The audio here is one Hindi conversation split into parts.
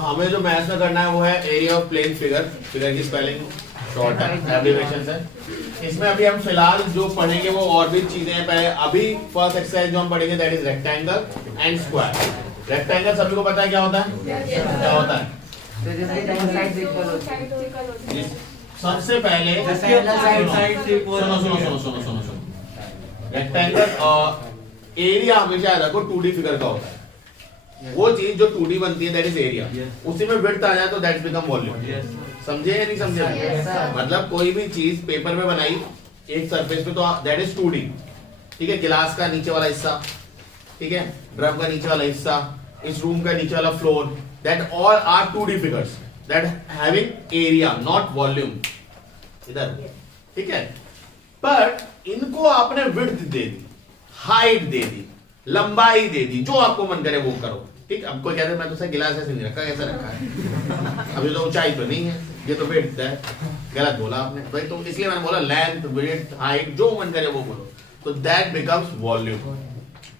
हमें जो मैथ्स में करना है वो है area of plane figure. Figure की स्पेलिंग शॉर्ट है, एब्रिविएशन है। इसमें अभी हम फिलहाल जो पढ़ेंगे वो और भी चीजें हैं। पहले अभी फर्स्ट एक्सरसाइज जो हम पढ़ेंगे that is rectangle and square. Rectangle सभी को पता है क्या होता है? क्या होता है? सबसे पहले सुनो रेक्टेंगल एरिया हमेशा याद रखो 2D फिगर का होता है। वो चीज जो 2D बनती है दैट इज एरिया। उसी में विड्थ आ जाए तो दैट बिकम वॉल्यूम। समझे या नहीं समझे? मतलब कोई भी चीज पेपर में बनाई एक सरफेस पे तो दैट इज 2D। ठीक है, गिलास का नीचे वाला हिस्सा, ठीक है, ड्रम का नीचे वाला हिस्सा, इस रूम का नीचे वाला floor, that all are 2D figures that having area not volume. इधर ठीक है, पर इनको आपने विड्थ दे दी, हाइट दे दी, लंबाई दे दी, जो आपको मन करे वो करो। ठीक, अब कोई कहते मैं तो सर गिलास ऐसे नहीं रखा, कैसे रखा है? अभी तो ऊंचाई तो नहीं है, ये तो विड्थ है। गलत बोला आपने भाई, तो इसलिए मैंने बोला लेंथ, विड्थ, हाइट, जो मन करे वो बोलो, तो दैट बिकम्स वॉल्यूम।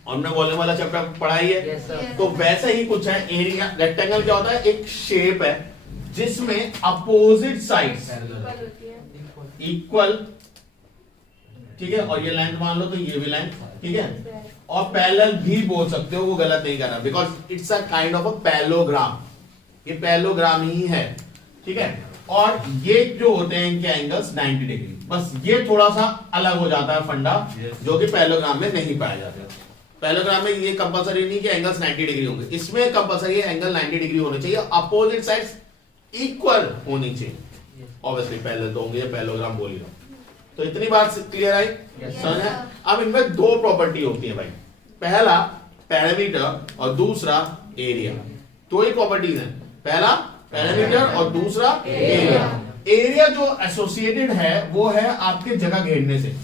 और हमने वॉल्यूम वाला चैप्टर पढ़ाई है। तो वैसे ही कुछ है एरिया। रेक्टेंगल क्या होता है? एक शेप है जिसमें अपोजिट साइड्स इक्वल, ठीक है, और ये लेंथ मान लो तो ये भी लेंथ, ठीक है, और पैरेलल भी बोल सकते हो, वो गलत नहीं करना, because it's a kind of a parallelogram. ये पैरेललोग्राम ही है, ठीक है। और ये जो होते हैं इनके एंगल्स 90 डिग्री, बस ये थोड़ा सा अलग हो जाता है फंडा, जो कि पैरेललोग्राम में नहीं पाया जाता। पैरेललोग्राम में ये कंपलसरी नहीं कि एंगल्स 90 डिग्री होंगे, इसमें कंपलसरी एंगल 90 डिग्री होने चाहिए, अपोजिट साइड्स इक्वल होनी चाहिए। ऑब्वियसली पैरेलल तो होंगे, पैरेललोग्राम बोल ही रहा हूं। तो इतनी बात क्लियर आई? समझ है? अब इनमें दो प्रॉपर्टी होती है भाई, पहला पैरामीटर और दूसरा एरिया। दो ही प्रॉपर्टीज हैं, पहला पैरामीटर और दूसरा एरिया। एरिया जो एसोसिएटेड है वो है आपके जगह घेरने से।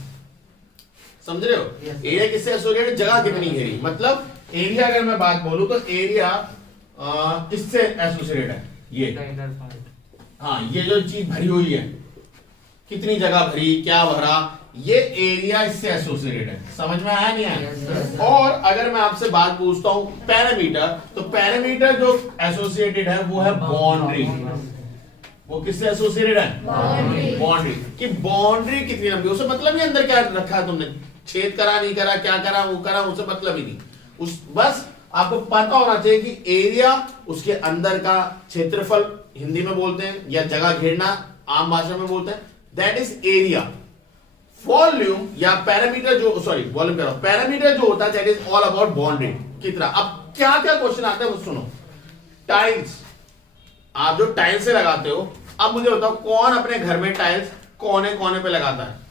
समझ रहे हो? एरिया किससे एसोसिएटेड? जगह कितनी घेरी। मतलब एरिया अगर मैं बात बोलूं तो एरिया इससे एसोसिएटेड है। ये हाँ, ये जो चीज भरी हुई है, कितनी जगह भरी, क्या भरा, ये एरिया इससे एसोसिएटेड है। समझ में आया नहीं आया? और अगर मैं आपसे बात पूछता हूं पैरामीटर, तो पैरामीटर जो एसोसिएटेड है वो है बाउंड्री। वो किससे एसोसिएटेड है? बाउंड्री। कि बाउंड्री कितनी लंबी, उससे मतलब ही अंदर क्या रखा है तुमने, छेद करा नहीं करा, क्या करा वो करा, उससे मतलब ही नहीं। उस बस आपको पता होना चाहिए कि एरिया उसके अंदर का क्षेत्रफल हिंदी में बोलते हैं, या जगह घेरना आम भाषा में बोलते हैं, दैट इज एरिया। वॉल्यूम या पैरामीटर जो, सॉरी वॉल्यूम कह रहा हूं, पैरामीटर जो होता है that is all about boundary की तरह। अब क्या क्या क्वेश्चन आते हैं वो सुनो। टाइल्स, आप जो टाइल्स से लगाते हो, अब मुझे बताओ कौन अपने घर में टाइल्स कोने कोने पे लगाता है?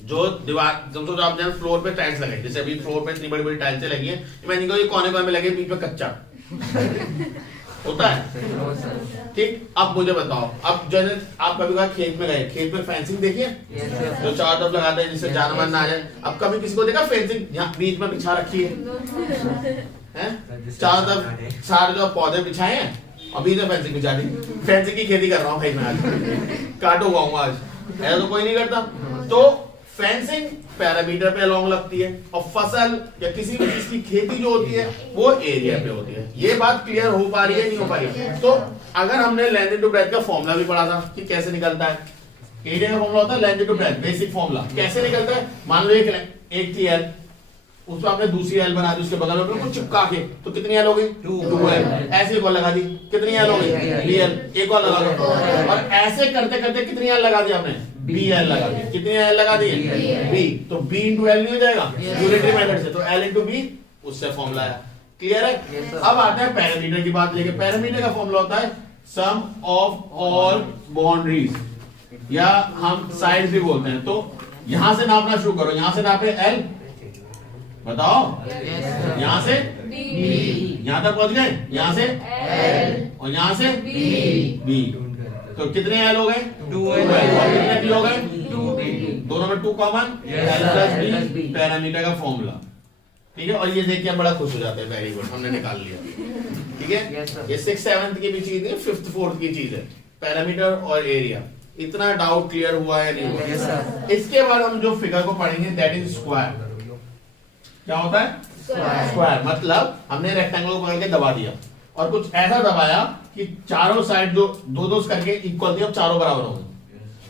जो दीवार, समझो जो आपने फ्लोर पे टाइल्स लगाई, जैसे अभी फ्लोर पे इतनी बड़ी बड़ी टाइल्स लगी है, इमेजिन करो ये कोने कोने में लगे, बीच में कच्चा होता है। ठीक, अब मुझे बताओ, अब जैसे आप कभी कभी खेत में गए, खेत में फेंसिंग देखिए जो चारों तरफ लगाते हैं जिससे जानवर ना आ जाए। अब कभी किसी को देखा फेंसिंग यहाँ बीच में बिछा रखी है, चारों तरफ सारे जो पौधे बिछाए हैं और बीच में फेंसिंग बिछा दी। फेंसिंग की खेती कर रहा हूँ भाई मैं, आज काटो उगाऊंगा आज, ऐसा तो कोई नहीं करता। तो फेंसिंग पैरामीटर पे अलोंग लगती है, और फसल या किसी भी चीज की खेती जो होती है वो एरिया पे होती है। ये बात क्लियर हो पा रही है नहीं हो पा रही है? तो अगर हमने लेंथ इनटू ब्रेड्थ का फॉर्मूला भी पढ़ा था कि कैसे निकलता है, एरिया का फॉर्मूला होता है length into breadth, basic formula. कैसे निकलता है? मान लो एक थी एल, उसको आपने दूसरी एल बना दी, उसके बगल में बिल्कुल चिपका के, तो कितनी एल हो गई? 2L। ऐसे एक और लगा दी, कितनी एल हो गई? 3L। एक और लगा दो, और ऐसे करते करते कितनी एल लगा दी आपने? BL लगा दी। कितनी एल लगा दी? B। तो B इंटू एल नहीं हो जाएगा यूनिटरी मेथड से, तो L इंटू B उससे फॉर्मूला है। क्लियर है? अब आते हैं पैरामीटर की बात लेके। पैरामीटर का फॉर्मूला होता है सम ऑफ ऑल बाउंड्रीज, या हम साइड भी बोलते हैं। तो यहां से नापना शुरू करो, यहां से नापे L, बताओ, यहां से यहां तक पहुंच गए, यहां से L और यहां से B। तो कितने L हो गए? 2L। कितने B हो गए? 2B। दोनों में 2 common, L plus B parameter का फॉर्मूला। ठीक है, और ये देख के हम बड़ा खुश हो जाते हैं, वेरी गुड, हमने निकाल लिया। ठीक है, ये 6th 7th की भी चीज है, 5th 4th की चीज है, पैरामीटर और एरिया। इतना डाउट क्लियर हुआ है नहीं हुआ? इसके बाद हम जो फिगर को पढ़ेंगे दैट इज स्क्वायर। क्या होता है? स्क्वायर। मतलब हमने रेक्टेंगल को पकड़ के दबा दिया और कुछ ऐसा दबाया कि चारों साइड जो दो करके इक्वल थी, अब चारों बराबर हो गई।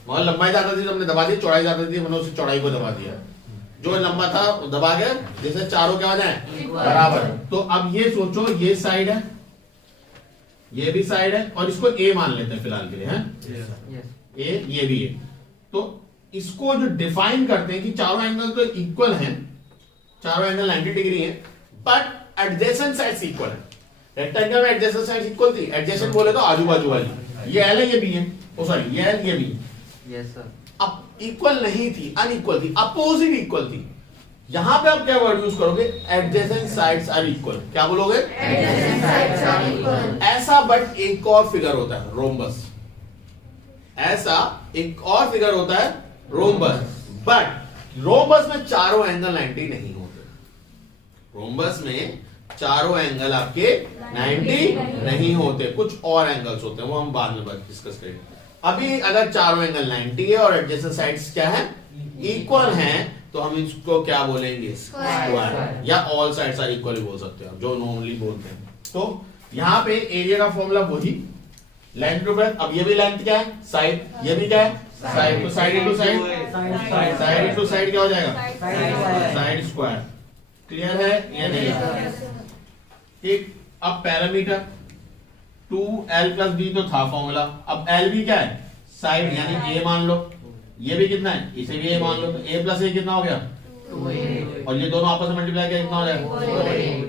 मगर लंबाई ज्यादा थी तो हमने दबा दी, चौड़ाई ज्यादा थी हमने उसी चौड़ाई को दबा दिया, जो लंबा था दबा के, जैसे चारों क्या हो जाए बराबर। तो अब ये सोचो, ये साइड है, ये भी साइड है, और इसको ए मान लेते हैं फिलहाल के लिए, हैं ए, ये भी है। तो इसको जो डिफाइन करते हैं कि चारों एंगल तो इक्वल हैं, चारों एंगल 90 डिग्री हैं, बट एडजेसेंट साइड्स इक्वल है। रेक्टेंगल में एडजेसेंट साइड्स इक्वल थी, एडजेसेंट बोले तो आजू बाजू वाली, ये एल है ये बी है, ओ सॉरी ये एल ये बी, यस सर। अब इक्वल नहीं थी, अनइक्वल थी, अपोजिट इक्वल थी। यहां पे आप क्या वर्ड यूज करोगे, एडजेसेंट साइड्स आर इक्वल। क्या बोलोगे, एडजेसेंट साइड्स आर इक्वल। ऐसा बट एक और फिगर होता है रोम्बस, ऐसा एक और फिगर होता है रोम्बस, बट रोम्बस में चारों एंगल 90 नहीं होते। रोम्बस में चारों एंगल आपके 90 नहीं होते, कुछ और एंगल्स होते हैं, वो हम बाद में डिस्कस करेंगे। अभी अगर चारों एंगल 90 है और एडजेसेंट साइड्स क्या है, इक्वल हैं, तो हम इसको क्या बोलेंगे, स्क्वायर, या ऑल साइड्स आर इक्वल बोल सकते हैं, जो नॉर्मली बोलते हैं। तो यहाँ पे एरिया का फॉर्मूला वही, लेंथ टू ब्रेथ। अब ये भी लेंथ क्या है, साइड, ये भी क्या है साइड, तो side into side, side into side क्या हो जाएगा, साइड स्क्वायर। क्लियर है या नहीं? ठीक। अब पैरामीटर 2l प्लस बी तो था फॉर्मूला, अब l भी क्या है, साइड, यानी a मान लो, ये भी कितना है, इसे भी a मान लो, तो a प्लस a कितना हो गया, 2a, और ये दोनों आपस में मल्टीप्लाई किया कितना हो जाएगा,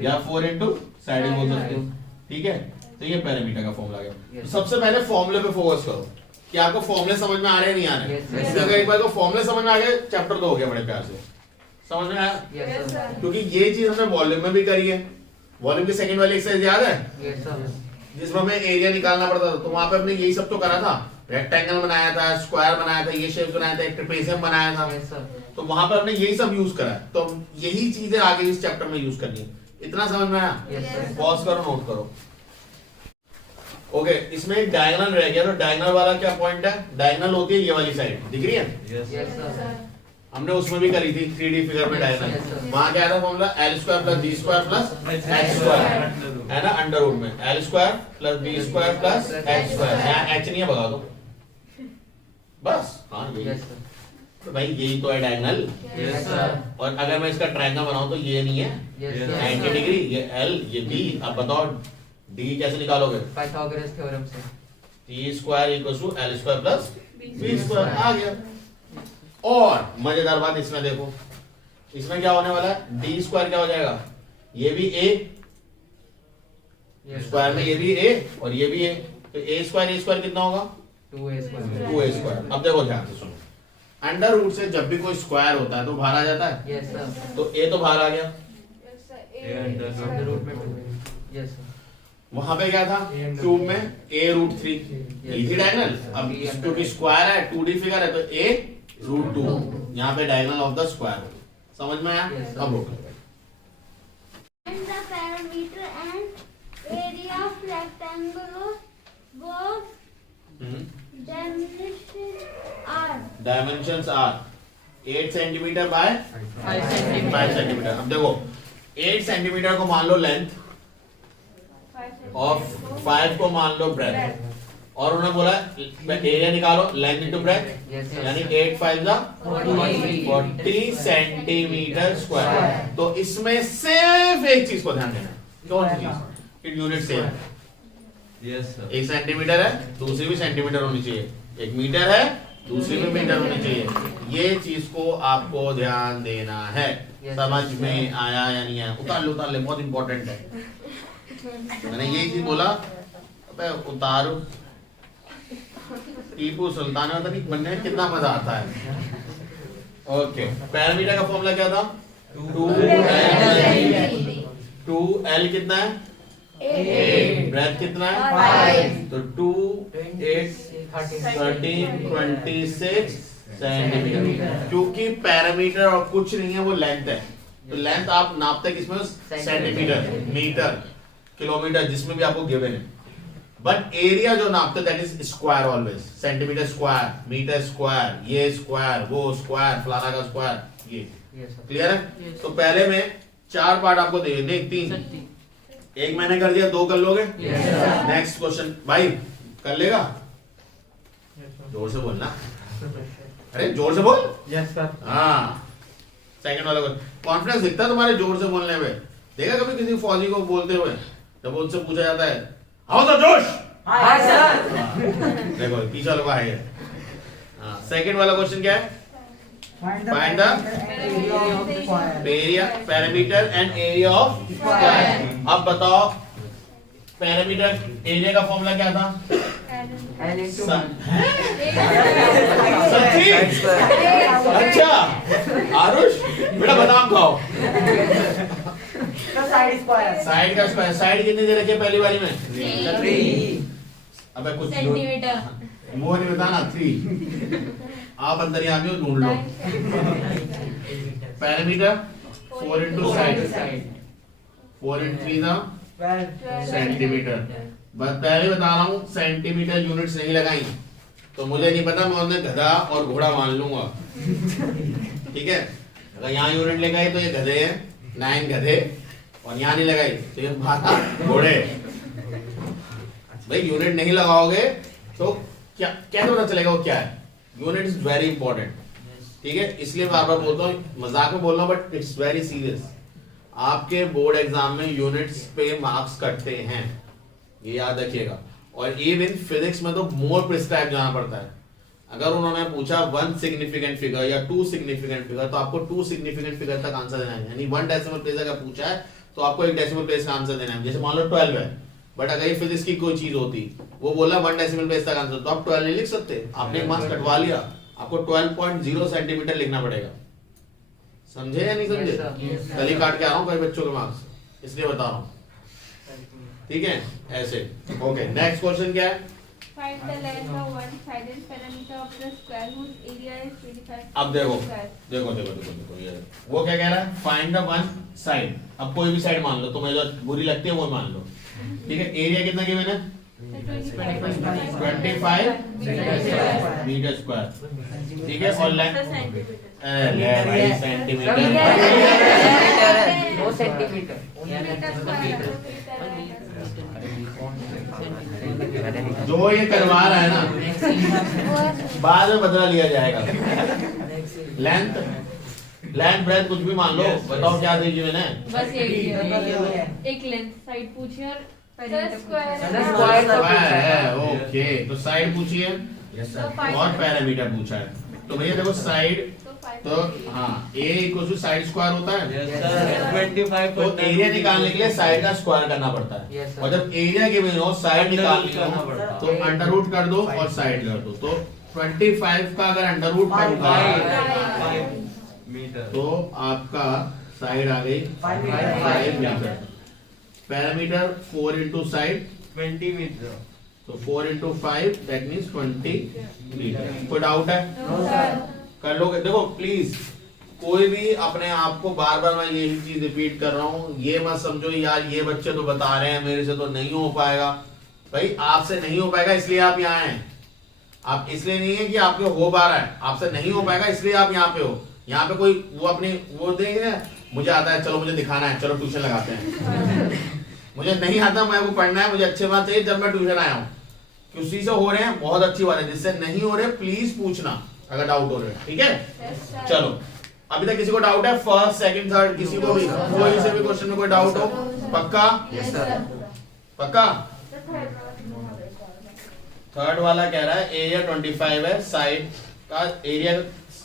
या 4 इंटू साइड ही बोल सकते हो। ठीक है, तो ये पैरामीटर का फॉर्मूला गया। तो सबसे पहले फॉर्मूले पे फोकस करो कि आपको फॉर्मूले समझ में आ रहे हैं नहीं आ रहे। अगर एक बार को फॉर्मूले समझ में आ गए, चैप्टर तो हो गया बड़े प्यार से, समझ में आया? Yes sir. क्योंकि ये चीज हमने वॉल्यूम में भी करी है। वॉल्यूम की सेकंड वाली एक्सरसाइज याद है, यस सर। जिसमें हमें एरिया निकालना पड़ता था, तो वहां पे हमने यही सब तो करा था, रेक्टेंगल बनाया था, स्क्वायर बनाया था, ये शेप बनाया था, एक ट्रेपेजियम बनाया था, यस सर। तो वहां पे हमने यही सब यूज करा है। तो यही चीजें आगे इस चैप्टर में यूज करनी है। इतना समझ में आया? Yes sir. पॉज करो, नोट करो। ओके, इसमें एक डायगोनल रह गया, तो डायगोनल वाला क्या पॉइंट है, डायगोनल होती है ये वाली साइड, दिख रही है? Yes sir. हमने उसमें भी करी थी 3D फिगर में डायगोनल। Yes, sir. वहां क्या था formula, l square plus b square plus h square, है ना, अंडर रूट में l square plus b square plus h square. यहाँ h नहीं है, भगा दो बस। हाँ यही, यस सर। तो भाई यही तो है डायगोनल। Yes sir. और अगर मैं इसका ट्रायंगल बनाऊं तो ये नहीं है यस 90 डिग्री, ये l ये b। अब बताओ d कैसे निकालोगे, पाइथागोरस थ्योरम से। t square equals to l square plus b square, आ गया। और मजेदार बात इसमें देखो, इसमें क्या होने वाला है, डी स्क्वायर क्या हो जाएगा, ये भी a स्क्वायर में, ये भी a और ये भी a, तो a स्क्वायर कितना होगा, 2a स्क्वायर। 2a square. अब देखो ध्यान से सुनो, अंडर रूट से जब भी कोई स्क्वायर होता है तो बाहर आ जाता है, यस सर। तो a तो बाहर आ गया, अंडर रूट में 2a। Yes sir. वहां पे क्या था क्यूब में a√3, ये थी डायगोनल। अब क्योंकि स्क्वायर है, 2D फिगर है, तो a√2, यहाँ पे डायगोनल ऑफ द स्क्वायर। समझ में आया? Yes, sir. अब हो And the parameter and area of rectangle was dimensions are 8 centimetre by 5 centimetre. 5 centimetre. अब देखो 8 सेंटीमीटर को मान लो लेंथ और 5 को मान लो ब्रेथ, और उन्होंने बोला एरिया निकालो, लेंथ इनटू ब्रेथ, यस यानी सर। 8 5 जा 40 सेंटीमीटर स्क्वायर। तो इसमें सिर्फ एक चीज को ध्यान देना, कौन सी चीज, यूनिट सेम है। Yes sir. 1 सेंटीमीटर है, दूसरी भी सेंटीमीटर होनी चाहिए, 1 मीटर है, दूसरी भी मीटर होनी चाहिए। ये चीज को आपको ध्यान देना है। समझ में आया या नहीं आया? उतार ले, बहुत इंपॉर्टेंट है। मैंने यही चीज बोला, अबे उतारो, टीपू सुल्तान बनने में कितना मजा आता है। ओके, पैरामीटर का फॉर्मूला क्या था, 2l कितना है, 8, ब्रेथ कितना है, 5, तो 2 8 13 26 सेंटीमीटर। क्योंकि पैरामीटर और कुछ नहीं है, वो लेंथ है। तो लेंथ आप नापते किसमें, सेंटीमीटर, मीटर, किलोमीटर, जिसमें भी आपको गिवन है। बट एरिया जो नापते that is square always, centimetre square, metre square, ये स्क्वायर, वो स्क्वायर, फलाना का स्क्वायर, ये। Yes sir. क्लियर है? तो पहले में 4 पार्ट आपको दे देंगे, 3 एक मैंने कर दिया, 2 कर लोगे? नेक्स्ट क्वेश्चन भाई कर लेगा? जोर से बोलना, अरे जोर से बोल। Yes sir. हाँ सेकंड वाला कॉन्फिडेंस दिखता है तुम्हारे जोर से बोलने में। देखा कभी किसी फौजी को बोलते हुए जब उनसे पूछा जाता है आओ तो जोश, हां सर। देखो पीछे वाला है। हाँ सेकंड वाला क्वेश्चन क्या है? Find the area, parameter and area of square. अब बताओ पैरामीटर एरिया का फॉर्मूला क्या था? सच्ची? अच्छा आरुष बेटा बादाम खाओ। साइड का स्क्वायर, साइड कितनी दे रखी है पहली वाली में? 3। अबे कुछ सेंटीमीटर। वो नहीं बताना 3। आप अंदर ही आगे ढूंढ लो। पैरामीटर 4 into साइड, 4 into 3 था सेंटीमीटर। बस पहले बता रहा हूँ सेंटीमीटर यूनिट्स नहीं लगाई तो मुझे नहीं पता, मैं उन्हें गधा और घोड़ा मान लूंगा। ठीक है, अगर यहाँ यूनिट लगाई तो ये गधे हैं, 9 गधे, और यहाँ नहीं लगाई तो ये 12 घोड़े। भाई यूनिट नहीं लगाओगे तो क्या कैसे पता चलेगा वो क्या है? Unit is very important. ठीक है, इसलिए बार बार बोलता हूँ, मजाक में बोल रहा हूँ बट इट्स वेरी सीरियस। आपके बोर्ड एग्जाम में यूनिट्स पे मार्क्स कटते हैं, ये याद रखिएगा। और इवन फिजिक्स में तो मोर प्रिस्क्राइब जाना पड़ता है। अगर उन्होंने पूछा 1 सिग्निफिकेंट फिगर या 2 सिग्निफिकेंट फिगर तो आपको 2 सिग्निफिकेंट फिगर तक आंसर देना है। यानी 1 डेसिमल प्लेस अगर पूछा है तो आपको 1 डेसिमल प्लेस का आंसर देना है। जैसे मान लो 12 है, बट अगर ये फिजिक्स की कोई चीज होती, वो बोला 1 डेसिमल प्लेस तक आंसर, तो आप 12 नहीं लिख सकते। आपने मार्क्स कटवा लिया, आपको 12.0 सेंटीमीटर लिखना पड़ेगा। समझे या नहीं समझे? कल ही काट के आ रहा हूँ कई बच्चों के मार्क्स, इसलिए बता रहा हूँ। ठीक है, ऐसे। ओके, नेक्स्ट क्वेश्चन क्या है? Find the length of one sided perimeter of the square whose area is 25. अब देखो square. देखो देखो देखो देखो ये वो क्या कह रहा है? Find the one side. अब कोई भी साइड मान लो, तुम्हें जो बुरी लगती है वो मान लो। ठीक है, एरिया कितना गिवन है? 25 मीटर स्क्वायर। ठीक है, और लेंथ सेंटीमीटर। No centimetre. जो ये करवा रहा है ना बाद में बदला लिया जाएगा। लेंथ ब्रेथ कुछ भी मान लो, बताओ क्या दीजिए मैंने? बस एक लेंथ साइड पूछिए और स्क्वायर है। ओके, तो साइड पूछिए और पैरामीटर पूछा है। तो भैया देखो साइड, तो हाँ a equal to side square होता है। 25 तो एरिया निकालने के लिए साइड का स्क्वायर करना पड़ता है। Yes, sir. और जब एरिया गिवन हो, साइड निकालनी हो तो अंडर रूट कर दो और साइड कर दो। तो 25 का अगर अंडर रूट करूंगा मीटर तो आपका साइड आ गई 5 metre. Parameter 4 into side 20 metre. तो 4 into 5 दैट मींस 20 मीटर। कोई डाउट है? कर लोगे? देखो प्लीज कोई भी अपने आप को बार बार, मैं यही चीज रिपीट कर रहा हूँ, ये मत समझो यार ये बच्चे तो बता रहे हैं मेरे से तो नहीं हो पाएगा। भाई आपसे नहीं हो पाएगा इसलिए आप यहाँ हैं। आप इसलिए नहीं है कि आपके हो पा रहा है, आपसे नहीं हो पाएगा इसलिए आप यहाँ पे हो। यहाँ पे कोई वो अपनी वो देंगे ना, मुझे आता है चलो मुझे दिखाना है चलो ट्यूशन लगाते हैं। मुझे नहीं आता, मैं वो पढ़ना है, मुझे अच्छे बात चाहिए जब मैं ट्यूशन आया हूँ। किसी से हो रहे हैं बहुत अच्छी बात है, जिससे नहीं हो रहे प्लीज पूछना अगर डाउट हो रहे हैं। ठीक है, चलो अभी तक किसी को डाउट है? फर्स्ट सेकंड थर्ड किसी को भी कोई से भी क्वेश्चन में कोई डाउट हो? पक्का? पक्का? थर्ड वाला कह रहा है एरिया 25 है, साइड का एरिया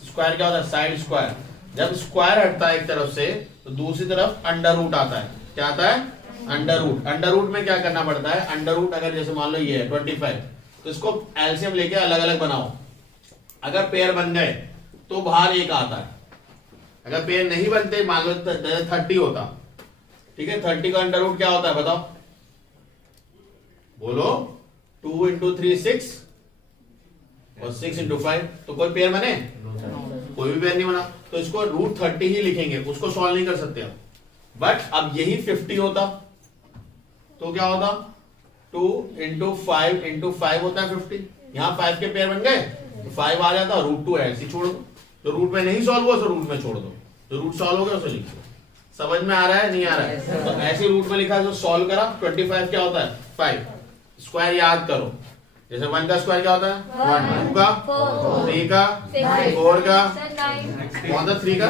स्क्वायर क्या होता है? Side square. जब स्क्वायर हटता है एक तरफ से तो दूसरी तरफ अंडर रूट आता है। क्या आता है? Under root. अंडर रूट में क्या करना पड़ता है? अंडर रूट अगर जैसे मान लो ये है 25, तो इसको एलसीएम लेके अलग अलग बनाओ। अगर पेयर बन गए तो बाहर एक आता है, अगर पेयर नहीं बनते मान लो 30 होता। ठीक है, 30 का अंडर रूट क्या होता है बताओ? बोलो। 2 into 3 6 और 6 into 5, तो कोई पेयर बने? कोई भी पेयर नहीं बना, तो इसको रूट 30 ही लिखेंगे, उसको सॉल्व नहीं कर सकते हम। बट अब यही 50 होता तो क्या होता? 2 into 5 into 5 होता है 50। यहाँ 5 के पेयर बन गए तो 5 आ जाता, रूट 2 ऐसे छोड़ दो। तो रूट में नहीं सॉल्व हुआ तो रूट में छोड़ दो, तो रूट सॉल्व हो गया उसे लिख दो। समझ में आ रहा है नहीं आ रहा है? तो ऐसी रूट में लिखा है जो सॉल्व करा 25 क्या होता है 5 स्क्वायर याद करो जैसे 1 का स्क्वायर क्या होता है 1 2 का 3 का 4 का कौन सा 3 का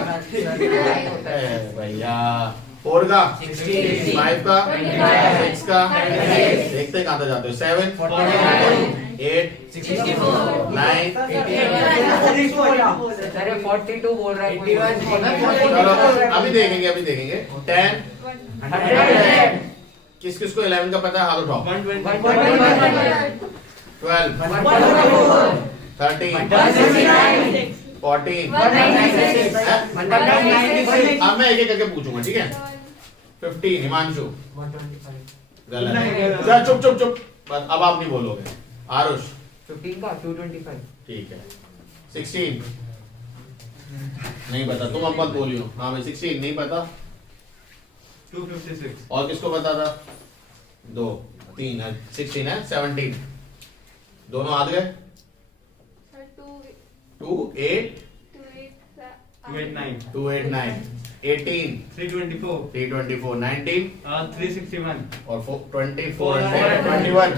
भैया 4 का 5 का 6 का देखते कहां तक जाते हो 7 8 9 अरे 42 बोल रहा है चलो अभी देखेंगे 10 किस किस को 11 का पता है हाथ उठाओ 12 13 14 अब मैं एक एक करके पूछूंगा ठीक है 15 हिमांशु गलत चल चुप बस अब आप नहीं बोलोगे आरुष 15 का 225 ठीक है 16 नहीं पता तुम अब मत बोलियो हाँ भाई 16 नहीं पता 256 और किसको पता था 2 3 है 16 है 17 दोनों आ गए 2 8 289 289 18 324 324 19 361 और 24 21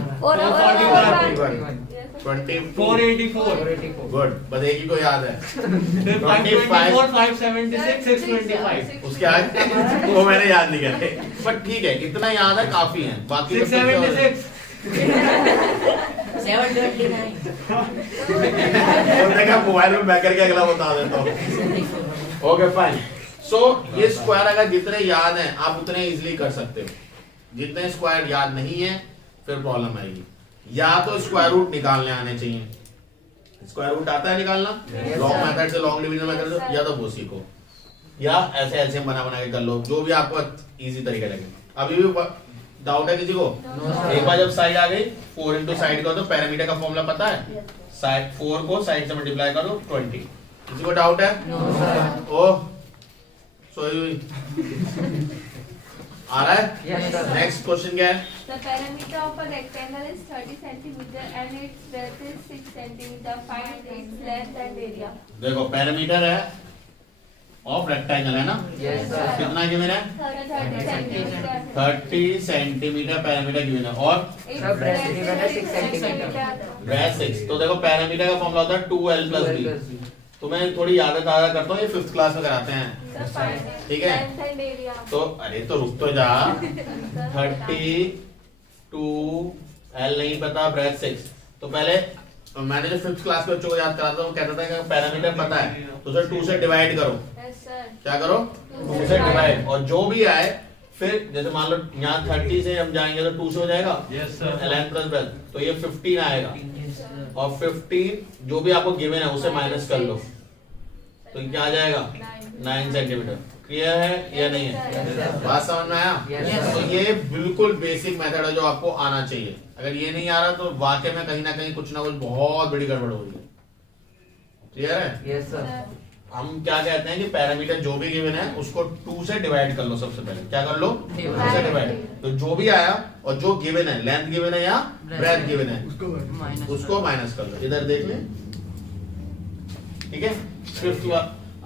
484 गुड बस एक ही को याद है 524 576 625 उसके आगे वो मैंने याद नहीं करे बट ठीक है इतना याद है काफी है बाकी 676 मोबाइल में मैं करके अगला बता देता हूँ ओके फाइन सो ये स्क्वायर अगर जितने याद हैं आप उतने इजीली कर सकते हो जितने स्क्वायर याद नहीं है फिर प्रॉब्लम आएगी या तो स्क्वायर रूट निकालने आने चाहिए स्क्वायर रूट आता है निकालना लॉन्ग मेथड से लॉन्ग डिवीजन मेथड से या तो वो सीखो या ऐसे एलसीएम बना के कर लो जो भी आपको इजी तरीका लगे अभी भी डाउट है किसी को एक बार जब साइड आ गई 4 इंटू साइड करो तो पैरामीटर का फॉर्मूला पता है साइड 4 को साइड से मल्टीप्लाई करो 20 किसी को डाउट है ओह सोई हुई आ रहा है नेक्स्ट क्वेश्चन क्या है The perimeter of a rectangle is 30 centimeter and its breadth is 6 centimeter. Find its length and area. देखो पैरामीटर है ऑफ रेक्टेंगल है ना Yes, sir. कितना गिवन है 30 centimeter. 30 सेंटीमीटर पैरामीटर गिवन है और Its Sir, breadth breadth given है is 6 6 centimeter. centimeter. ब्रेथ 6 तो देखो पैरामीटर का फॉर्मूला होता है 2l प्लस b तो मैं थोड़ी याद ताज़ा करता हूँ ये 5th क्लास में कराते हैं Sir, find its ठीक है। length and area. तो अरे तो रुक तो जा Sir, 32l नहीं पता ब्रेथ 6 तो पहले मैंने जो 5th क्लास में बच्चों को याद कराता हूँ कहता था कि पैरामीटर पता है तो उसे 2 से डिवाइड करो Yes, sir. क्या करो 2 से डिवाइड और जो भी आए फिर जैसे मान लो यहाँ 30 से हम जाएंगे तो 2 से हो जाएगा yes sir length plus breadth तो ये 15 आएगा और 15 जो भी आपको गिवन है उसे माइनस कर लो तो क्या आ जाएगा 9 सेंटीमीटर क्लियर है या नहीं है बात समझ में आया Yes. तो ये बिल्कुल बेसिक मेथड है जो आपको आना चाहिए अगर ये नहीं आ रहा तो वाकई में कहीं ना कहीं कुछ ना कुछ बहुत बड़ी गड़बड़ हो रही है क्लियर है Yes, sir. हम क्या कहते हैं कि पैरामीटर जो भी गिवन है उसको 2 से डिवाइड कर लो सबसे पहले क्या कर लो 2 से डिवाइड तो जो भी आया और जो गिवन है लेंथ गिवन है या ब्रेथ गिवन है उसको माइनस कर लो इधर देख ले ठीक है फिफ्थ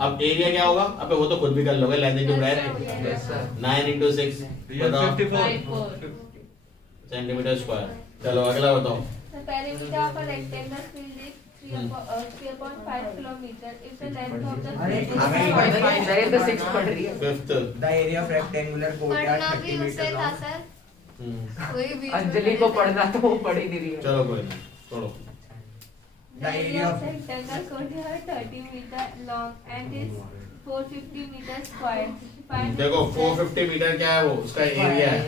अब एरिया क्या होगा अबे वो तो खुद भी कर लोगे length into breadth Yes, sir. 9 into 6 बताओ 54 सेंटीमीटर स्क्वायर चलो अगला बताओ The perimeter of a rectangle field is 3.5 kilometer. If the length of the field is अरे तो 6 पढ़ रही है fifth The area of rectangular courtyard 30 meter long. Anjali को पढ़ना तो वो पढ़ ही नहीं रही है चलो कोई नहीं छोड़ो The area of the rectangle courtyard 30 meter long and is 450 meter square. Find देखो its 450 मीटर क्या है वो उसका एरिया है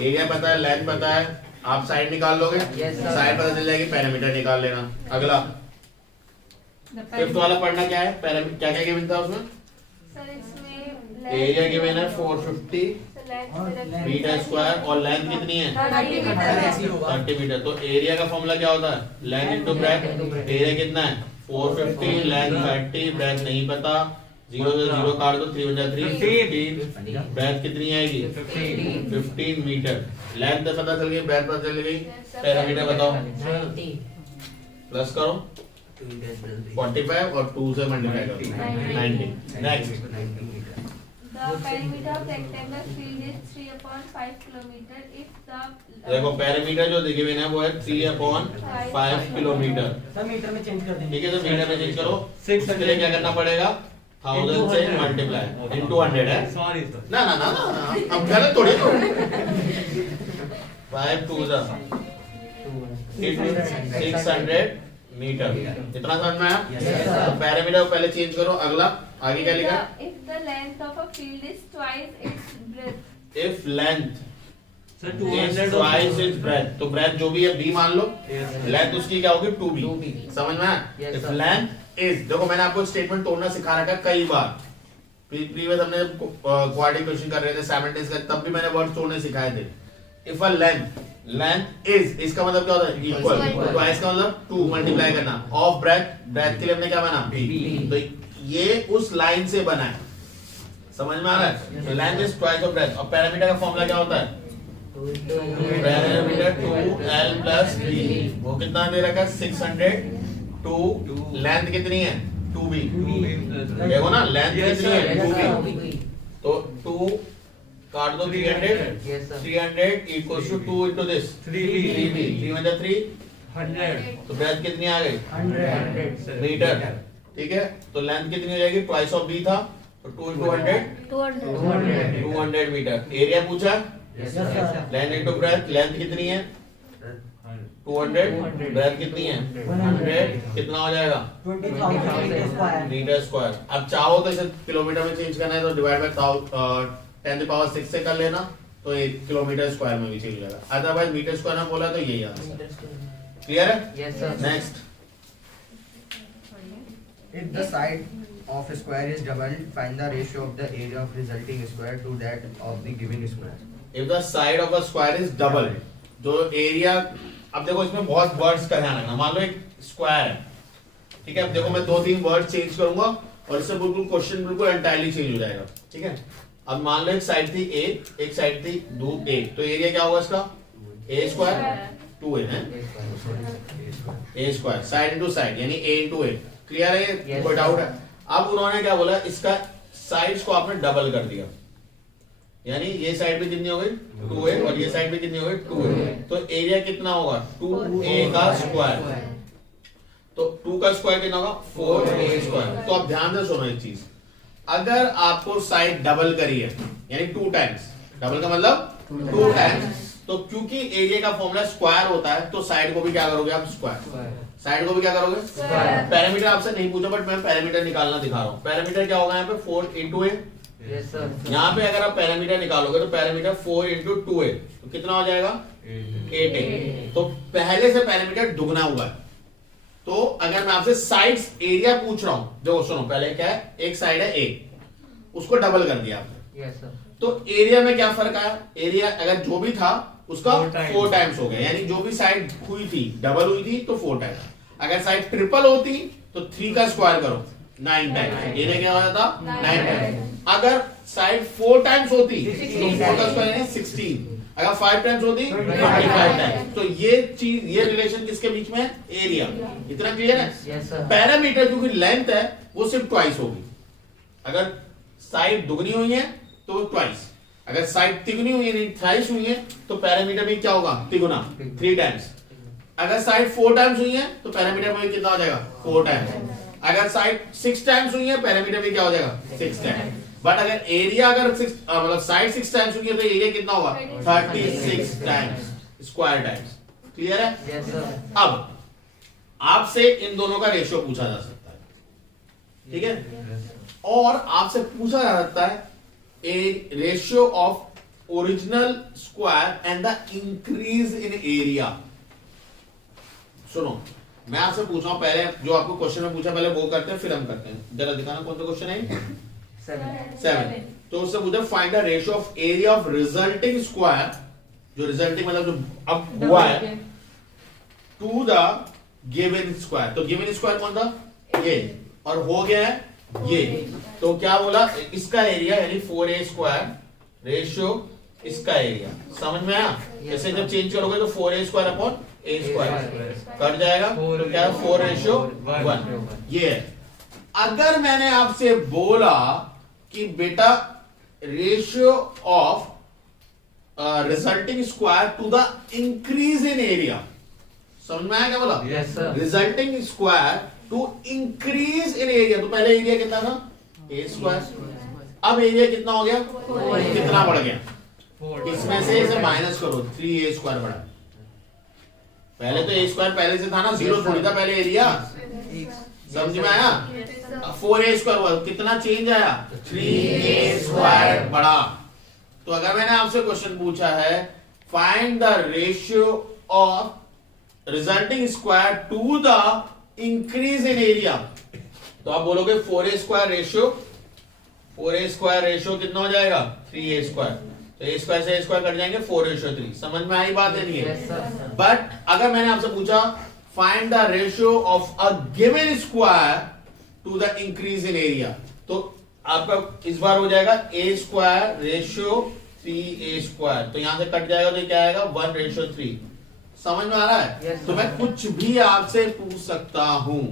एरिया पता है लेंथ पता है आप साइड निकाल लोगे Yes, sir. साइड पता चल जाएगी पैरामीटर निकाल लेना अगला फिफ्थ वाला पढ़ना क्या है पैरामीटर क्या क्या गिवन था उसमें Sir, इसमें एरिया गिवन है 450 length मीटर स्क्वायर और लेंथ कितनी है 30 meter. 30 मीटर तो एरिया का फॉर्मूला क्या होता है लेंथ इनटू ब्रेथ एरिया कितना है 450 लेंथ 30 ब्रेथ नहीं पता 0 से 0 काट दो 3 बचा 3 15 ब्रेथ कितनी आएगी 15 मीटर लेंथ पता चल गई ब्रेथ पता चल गई पैरामीटर बताओ प्लस करो 45 और 2 से मल्टीप्लाई करो 90 next The perimeter of rectangular field is 3/5 kilometer if the देखो पैरामीटर जो गिवन है वो है 3/5 किलोमीटर। सर मीटर में चेंज कर देंगे। ठीक है, तो मीटर में चेंज करो। उसके लिए क्या करना पड़ेगा? 1000 से मल्टीप्लाई इनटू 100 है। Sorry, sir. ना ना ना ना अब गलत थोड़ी तो 5 2 600 मीटर। इतना समझ में आया? Yes, sir. तो पैरामीटर को पहले चेंज करो। अगला आगे क्या लिखा? if the length of a field is twice its breadth. If length Sir, is 200 twice its breath, तो ब्रेथ जो भी है b मान लो, Yes, sir. लेंथ उसकी क्या होगी? 2b। 2b। समझ में आया? Yes, if sir. Length is, देखो मैंने आपको स्टेटमेंट तोड़ना सिखा रखा है कई बार। प्रीवियस हमने क्वाड्रेटिक क्वेश्चन कर रहे थे, सिमल्टेनियस का, तब भी मैंने वर्ड तोड़ने सिखाए थे। इफ अ लेंथ इज, इसका मतलब क्या होता है? इक्वल। ट्वाइस का मतलब 2 मल्टीप्लाई करना। ऑफ ब्रेथ, ब्रेथ के लिए हमने क्या बना? b। तो ये उस लाइन से बना है। समझ में आ रहा है? Length is twice of breadth. और पैरामीटर का फॉर्मूला क्या होता है? Parameter 2l plus b। वो कितना दे रखा है? 600 2। लेंथ कितनी है? 2b। देखो ना, लेंथ Yes, कितनी sir. है? 2b। तो 2 काट दो 300। Yes, sir. 300 equals to 2 into this 3b 3 में 3, 100 तो ब्रेथ कितनी आ गई? 100 sir. मीटर। ठीक है, तो लेंथ कितनी हो जाएगी? ट्वाइस ऑफ b था, तो 2 इनटू 100 200 मीटर। एरिया पूछा, Yes, sir. Length into breadth. Length कितनी है? 200। ब्रेथ कितनी है? 100। कितना हो जाएगा? 20,000 स्क्वायर। Metre square. अब चाहो तो इसे किलोमीटर में चेंज करना है तो डिवाइड बाय 10⁻6 से कर लेना, तो ये किलोमीटर स्क्वायर में भी चेंज हो जाएगा। अदरवाइज मीटर स्क्वायर में बोला तो यही आंसर। क्लियर है? Yes, sir. Next, If the side of a square is doubled, find the ratio of the area of resulting square to that of the given square. If the side of a square is double, जो एरिया, अब देखो इसमें बहुत वर्ड्स का ध्यान रखना। मान लो एक स्क्वायर है, ठीक है, अब देखो मैं 2-3 वर्ड चेंज करूंगा और इससे बिल्कुल क्वेश्चन बिल्कुल एंटायरली चेंज हो जाएगा। ठीक है, अब मान लो एक साइड थी a, एक साइड थी a, तो एरिया क्या होगा इसका? a स्क्वायर 2a है, a square side into side यानी a इनटू a। क्लियर है? Yes, कोई डाउट है? अब उन्होंने क्या बोला, इसका साइड्स को आपने डबल कर दिया, यानी ये साइड भी कितनी हो गई? 2a और ये साइड भी कितनी हो गई? 2a। तो एरिया कितना होगा? 2a का स्क्वायर। तो 2 का स्क्वायर कितना होगा? 4a square. तो अब ध्यान से सुनो एक चीज, अगर आपको साइड डबल करी है यानी 2 टाइम्स, डबल का मतलब 2 टाइम्स, तो क्योंकि एरिया का फॉर्मूला स्क्वायर होता है तो साइड को भी क्या करोगे आप? स्क्वायर। साइड को भी क्या करोगे? स्क्वायर। पैरामीटर आपसे नहीं पूछा बट मैं पैरामीटर निकालना दिखा रहा हूं। पैरामीटर क्या होगा यहाँ पे? 4 इंटू ए। Yes, sir. यहाँ पे अगर आप पैरामीटर निकालोगे तो पैरामीटर 4 इंटू 2a, तो कितना हो जाएगा? 8a। तो पहले से पैरामीटर दुगना हुआ है। तो अगर मैं आपसे साइड्स एरिया पूछ रहा हूं, देखो सुनो, पहले क्या है? एक साइड है a, उसको डबल कर दिया आपने, Yes, sir. तो एरिया में क्या फर्क आया? एरिया अगर जो भी था उसका 4 टाइम्स हो गया, यानी जो भी साइड हुई थी डबल हुई थी तो 4 टाइम्स। अगर साइड ट्रिपल होती तो 3 का स्क्वायर करो 9 टाइम्स, एरिया क्या हो जाता? 9 टाइम्स। अगर साइड 4 टाइम्स होती तो 4 का स्क्वायर यानी 16, अगर 5 टाइम्स होती 25 टाइम्स। तो ये चीज, ये रिलेशन किसके बीच में है? एरिया। इतना क्लियर है? Yes, sir. पैरामीटर जो कि लेंथ है वो सिर्फ ट्वाइस होगी। अगर साइड दुगनी हुई है तो ट्वाइस, अगर साइड तिगुनी हुई है थ्राइस हुई है तो पैरामीटर में क्या होगा? तिगुना, 3 टाइम्स। अगर साइड 4 टाइम्स हुई है तो पैरामीटर में कितना हो जाएगा? 4 टाइम्स। अगर साइड 6 टाइम्स हुई है पैरामीटर में क्या हो जाएगा? 6 टाइम्स। बट अगर एरिया अगर मतलब साइड 6 टाइम्स हुई है तो एरिया कितना होगा? 36 टाइम्स, स्क्वायर टाइम्स। क्लियर है? Yes, sir. अब आपसे इन दोनों का रेशियो पूछा जा सकता है, ठीक है, और आपसे पूछा जा सकता है ए ratio of original square and the increase in area. सुनो, मैं आपसे पूछ रहा हूं, पहले जो आपको क्वेश्चन में पूछा पहले वो करते हैं फिर हम करते हैं। जरा दिखाना कौन सा क्वेश्चन है? 7। तो उससे पूछा find the ratio of area of resulting square, जो रिजल्टिंग मतलब जो अब हुआ है, टू द गिवन स्क्वायर। तो गिवन स्क्वायर कौन था? ये, और हो गया है ये। तो क्या बोला? इसका एरिया यानी 4a स्क्वायर रेशियो इसका एरिया। समझ में आया? जैसे जब चेंज करोगे तो 4a square upon a square cut जाएगा, तो क्या 4:1 ये है। अगर मैंने आपसे बोला कि बेटा ratio of resulting square to the increase in area. समझ में आया क्या बोला? Yes, sir. Resulting square to increase in area. तो पहले एरिया कितना था? ए स्क्वायर। अब एरिया कितना हो गया? कितना बढ़ गया? इसमें से इसे माइनस करो, 3a स्क्वायर बढ़ा। पहले तो a स्क्वायर पहले से था ना, जीरो थोड़ी था पहले एरिया। समझ में आया? 4a स्क्वायर हुआ, कितना चेंज आया? 3a स्क्वायर बढ़ा। तो अगर मैंने आपसे क्वेश्चन पूछा है find the ratio of resulting square to the increase in area, तो आप बोलोगे 4a square ratio, 4a square ratio कितना हो जाएगा? 3a square. तो a स्क्वायर से a स्क्वायर कट जाएंगे, 4:3। समझ में आई बात है? नहीं Yes, है? sir. बट अगर मैंने आपसे पूछा find the ratio of a given square to the increase in area, तो आपका इस बार हो जाएगा a square ratio 3a square. तो यहां से कट जाएगा तो क्या आएगा? 1:3। समझ में आ रहा है? Yes, तो sir. मैं कुछ भी आपसे पूछ सकता हूं,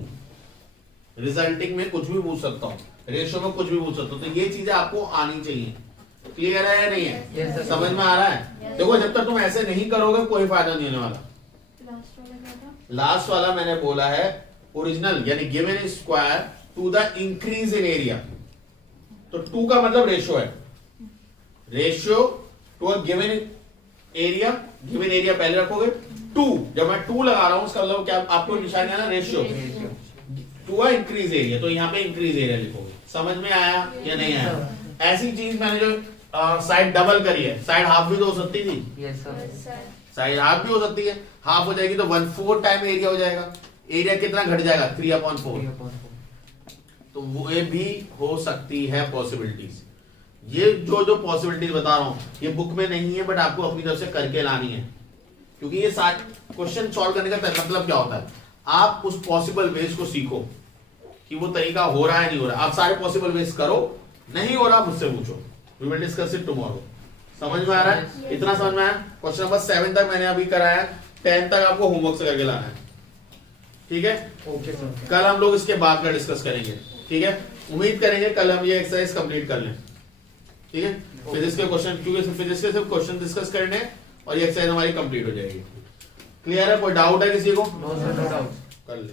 रिजल्टिंग में कुछ भी पूछ सकता हूं, रेशियो में कुछ भी पूछ सकता हूं। तो ये चीजें आपको आनी चाहिए। क्लियर है या नहीं है? Yes, sir. समझ में आ रहा है? देखो जब तक तुम ऐसे नहीं करोगे कोई फायदा नहीं होने वाला। लास्ट वाला क्या था? लास्ट वाला मैंने बोला है ओरिजिनल यानी given square to the increase in area. तो 2 का मतलब रेशियो है, ratio to a given area. Given area पहले रखोगे 2, जब मैं 2 लगा रहा हूं उसका मतलब क्या? आपको निशान है ना ratio to a increase area, तो यहाँ पे इंक्रीज एरिया लिखोगे। समझ में आया या नहीं आया? ऐसी चीज मैंने जो साइड डबल करी है, साइड हाफ भी तो हो सकती थी, Yes, sir. Yes, sir. Side half भी हो सकती है। हाफ हो जाएगी तो 1/4 टाइम एरिया हो जाएगा। एरिया कितना घट जाएगा? 3/4। 3/4. तो वो ये भी हो सकती है पॉसिबिलिटीज। ये जो पॉसिबिलिटीज बता रहा हूं ये बुक में नहीं है, बट आपको अपनी तरफ से करके लानी है, क्योंकि ये क्वेश्चन सॉल्व करने का मतलब क्या होता है? आप उस पॉसिबल वेज को सीखो कि वो तरीका हो रहा है नहीं हो रहा। आप सारे पॉसिबल वेज करो, नहीं हो रहा मुझसे पूछो, we will discuss it tomorrow. समझ में आ रहा है? इतना समझ में आया? क्वेश्चन नंबर 7 तक मैंने अभी कराया, 10 तक आपको होमवर्क से करके लाना है। ठीक है? Okay, sir. कल हम लोग इसके बाद का डिस्कस करेंगे। ठीक है? उम्मीद करेंगे कल हम ये एक्सरसाइज कंप्लीट कर लें। ठीक है? फिजिक्स के क्वेश्चन, क्योंकि फिजिक्स के सिर्फ क्वेश्चन डिस्कस करने हैं और ये एक्सरसाइज हमारी कंप्लीट हो जाएगी। क्लियर है? कोई डाउट है किसी को? No, sir, no doubt. कर ले।